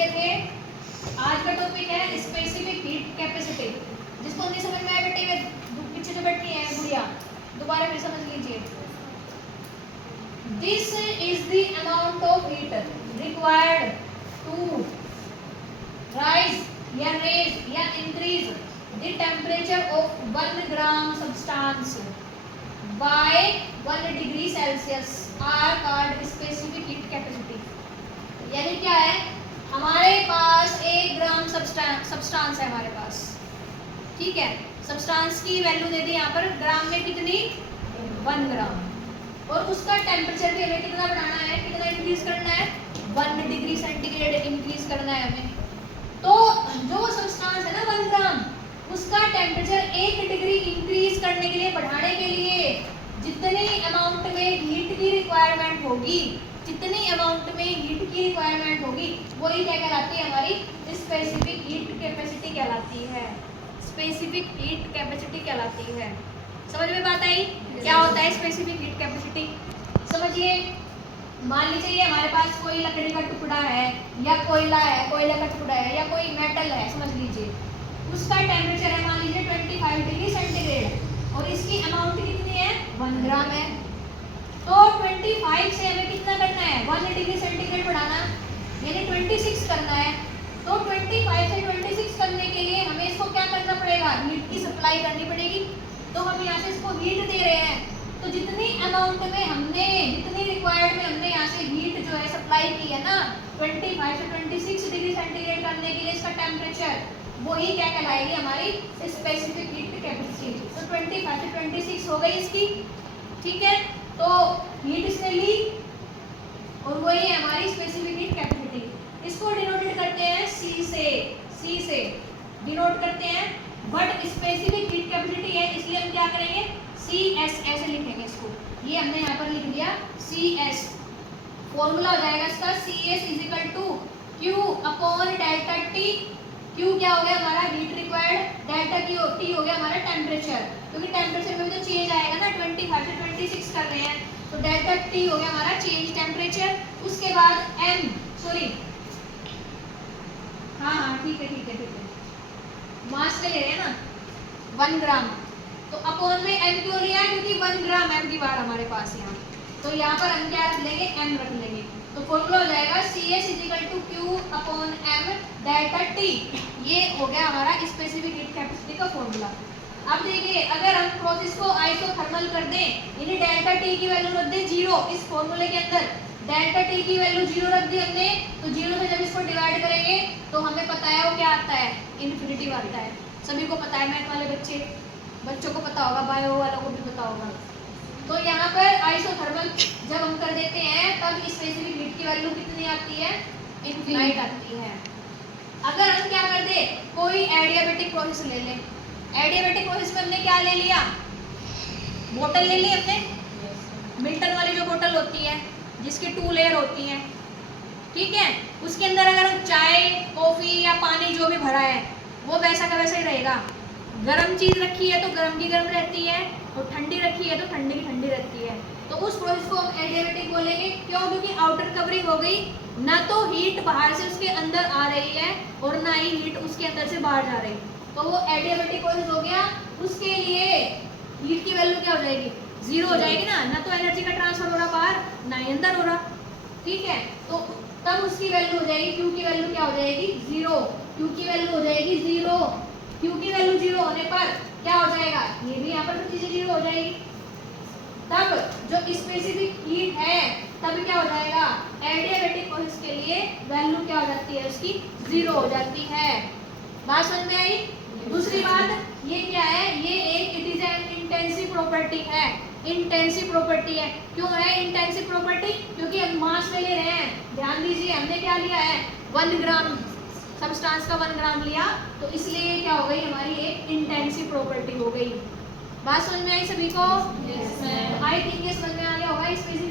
चुके थे। आज का टॉपिक है स्पेसिफिक हीट कैपेसिटी। जिसको नहीं समझ में आया बेटे, में पीछे जो बैठी है गुड़िया, दोबारा फिर समझ लीजिए। This is the amount of heat required to raise या रेज या increase the temperature of 1 gram substance by 1 degree Celsius are called specific heat capacity. यानी क्या है, हमारे पास 1 ग्राम सब्सटेंस है हमारे पास, ठीक है। सब्सटेंस की वैल्यू दे दी यहाँ पर ग्राम में कितनी, 1 ग्राम, और उसका टेम्परेचर भी हमें कितना बढ़ाना है, कितना इंक्रीज करना है, 1 डिग्री सेंटीग्रेड इंक्रीज करना है हमें। तो जो सब्सटेंस है ना 1 ग्राम, उसका टेम्परेचर 1 डिग्री इंक्रीज करने के लिए, बढ़ाने के लिए जितनी अमाउंट में हीट की रिक्वायरमेंट होगी, जितनी अमाउंट में हीट की रिक्वायरमेंट होगी, वही क्या कहलाती है, हमारी स्पेसिफिक हीट कैपेसिटी कहलाती है। स्पेसिफिक हीट कैपेसिटी कहलाती है। समझ में बात आई? क्या होता है स्पेसिफिक हीट कैपेसिटी? समझिए, मान लीजिए ये हमारे पास कोई लकड़ी का टुकड़ा है, या कोयला है, कोयले का टुकड़ा है, या कोई मेटल है, समझ लीजिए। उसका टेम्परेचर है मान लीजिए 25 डिग्री सेंटीग्रेड, और इसकी अमाउंट कितनी है, 1 ग्राम है। तो 25 से हमें कितना करना है, 1 डिग्री सेंटीग्रेड बढ़ाना, यानी 26 करना है। तो 25 से 26 करने के लिए हमें इसको क्या करना पड़ेगा, हीट की सप्लाई करनी पड़ेगी। तो हम यहाँ से इसको हीट दे रहे हैं, तो जितनी अमाउंट में हमने, जितनी रिक्वायर्ड में हमने यहाँ से हीट जो है सप्लाई की है ना, 25 से 26 डिग्री सेंटीग्रेड करने के लिए इसका टेम्परेचर, वही क्या कहलाएगी, हमारी स्पेसिफिक हीट कैपेसिटी। तो 25 से 26 हो गई इसकी, ठीक है। तो हीट इसने ली, और वही है हमारी स्पेसिफिक हीट कैपेसिटी। इसको डिनोटेड करते हैं सी से डिनोट करते हैं। बट स्पेसिफिक हीट कैपेसिटी है, इसलिए हम क्या करेंगे, CS ऐसे लिखेंगे इसको। ये हमने यहाँ पर लिख दिया CS। फॉर्मूला हो जाएगा इसका CS = Q upon delta T। Q क्या हो गया हमारा, हीट रिक्वायर्ड, डेल्टा T हो गया हमारा टेम्परेचर, क्योंकि टेम्परेचर में भी तो चेंज आएगा ना, 25 से 26 कर रहे हैं, तो डेल्टा T हो गया हमारा चेंज टेम्परेचर। उसके बाद हाँ ठीक है, मास ले रहे हैं ना 1 ग्राम, तो अपॉन में m क्यों लिया, क्योंकि 1 ग्राम m की बार हमारे पास यहाँ, तो यहाँ पर हम क्या रख लेंगे, m रख लेंगे। तो फॉर्मूला हो जाएगा CS = Q upon m delta T। ये हो गया हमारा स्पेसिफिक हीट कैपेसिटी का फॉर्मूला। अब देखिए, अगर हम प्रोसेस को आइसोथर्मल कर दें, यानी डेल्टा T की वैल्यू रख दें 0, इस फॉर्मूले के अंदर डेल्टा T की वैल्यू 0 रख दी हमने, तो 0 से जब इसको डिवाइड करेंगे तो हमें पता है वो क्या आता है, इन्फिनिटी आता है। सभी को पता है, मैथ वाले बच्चों को पता होगा, बायो वालों को भी पता होगा। तो यहाँ पर आइसोथर्मल जब हम कर देते हैं, तब स्पेसिफिक हीट की वैल्यू कितनी आती है, इन्फिनिट आती है। अगर हम क्या कर दे, कोई एडियाबेटिक प्रोसेस ले लें, एडियाबेटिक प्रोसेस में हमने क्या ले लिया, बोतल ले ली हमने, मिल्टन वाली जो बोतल होती है जिसकी 2 लेयर होती हैं, ठीक है। उसके अंदर अगर हम चाय, कॉफी या पानी जो भी भरा है, वो वैसा का वैसा ही रहेगा। गर्म चीज रखी है तो गर्म की गर्म रहती है, और ठंडी रखी है तो ठंडी की ठंडी रहती है। तो उस प्रोसेस को हम एडियाबेटिक बोलेंगे। क्यों? क्योंकि आउटर कवरिंग हो गई, ना तो हीट बाहर से उसके अंदर आ रही है, और ना ही हीट उसके अंदर से बाहर जा रही, तो वो एडियाबेटिक प्रोसेस हो गया। उसके लिए हीट की वैल्यू क्या हो जाएगी, 0 हो जाएगी ना तो एनर्जी का ट्रांसफर हो रहा बाहर, ना ही अंदर हो रहा, ठीक है। तो तब उसकी वैल्यू हो जाएगी, Q की वैल्यू क्या हो जाएगी, 0। Q की वैल्यू हो जाएगी 0। Q की वैल्यू 0 होने पर क्या हो जाएगा, ये भी यहाँ पर चीजें 0 हो जाएगी। तब जो स्पेसिफिक हीट है, तब क्या हो जाएगा, एडियाबेटिक प्रोसेस के लिए वैल्यू क्या हो जाती है, उसकी 0 हो जाती है। बात समझ में आई? दूसरी बात ये क्या है, ये एक it is an intensive property है। इंटेंसिव प्रॉपर्टी है। क्यों है इंटेंसिव प्रॉपर्टी? क्योंकि हम मास में ले रहे हैं। ध्यान दीजिए, हमने क्या लिया है, 1 ग्राम सब्सटेंस का 1 ग्राम लिया, तो इसलिए क्या हो गई, हमारी एक इंटेंसिव प्रॉपर्टी हो गई। बात समझ में आई सभी को? आई थिंक ये समझ में आ गया होगा। स्पेसिफिक